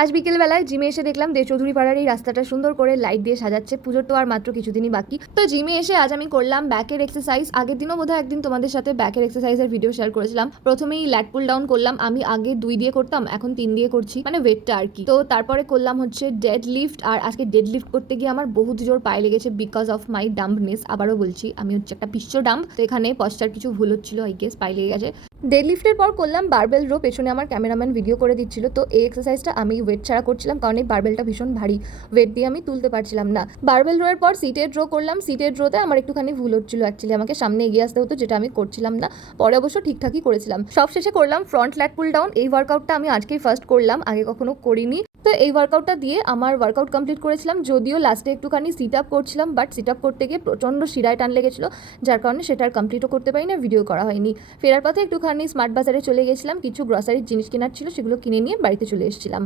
আজ বিকেলবেলায় জিমে এসে দেখলাম চৌধুরী পাড়ার এই রাস্তাটা সুন্দর করে লাইট দিয়ে সাজাচ্ছে। পুজোর তো আর মাত্র কিছুদিনই বাকি। তো জিমে এসে আজ আমি করলাম ব্যাকের এক্সারসাইজ। আগের দিনও বোধহয় একদিন তোমাদের সাথে ব্যাকের এক্সারসাইজের ভিডিও শেয়ার করেছিলাম। প্রথমেই ল্যাট পুল ডাউন করলাম। আমি আগে 2 দিয়ে করতাম, এখন 3 দিয়ে করছি, মানে ওয়েটটা আর কি। তো তারপরে করলাম হচ্ছে ডেড লিফট। আর আজকে ডেড লিফট করতে গিয়ে আমার বহুত জোর পায়ে লেগেছে বিকজ অফ মাই ডাম্পনেস। আবারও বলছি, আমি হচ্ছে একটা পিচ্চ ডাম্প। তো এখানে পশ্চার কিছু ভুল হচ্ছিল, আই গেস পায়ে লেগে গেছে। ডেড লিফটের পর করলাম বারবেল রো। পেছনে আমার ক্যামেরাম্যান ভিডিও করে দিচ্ছিল। তো এই এক্সারসাইজটা আমি ওয়েট ছাড়া করছিলাম, কারণ এই বারবেলটা ভীষণ ভারী, ওয়েট দিয়ে আমি তুলতে পারছিলাম না। বারবেল রো এর পর সিটেড রো করলাম। সিটেড রোতে আমার একটুখানি ভুল হচ্ছিল, অ্যাকচুয়ালি আমাকে সামনে এগিয়ে আসতে হতো, যেটা আমি করছিলাম না। পরে অবশ্য ঠিকঠাকই করেছিলাম। সব শেষে করলাম ফ্রন্ট ল্যাট পুল ডাউন। এই ওয়ার্কআউটটা আমি আজকেই ফার্স্ট করলাম, আগে কখনো করিনি। তো এই ওয়ার্কআউটটা দিয়ে আমার ওয়ার্কআউট কমপ্লিট করেছিলাম। যদিও লাস্টে একটুখানি সিট আপ করছিলাম, বাট সিট আপ করতে গিয়ে প্রচণ্ড শিরায় টান লেগেছিলো, যার কারণে সেটা আর কমপ্লিটও করতে পারি না, ভিডিও করা হয়নি। ফেরার পথে একটুখানি স্মার্ট বাজারে চলে গেছিলাম, কিছু গ্রসারির জিনিস কেনার ছিল, সেগুলো কিনে নিয়ে বাড়িতে চলে এসেছিলাম।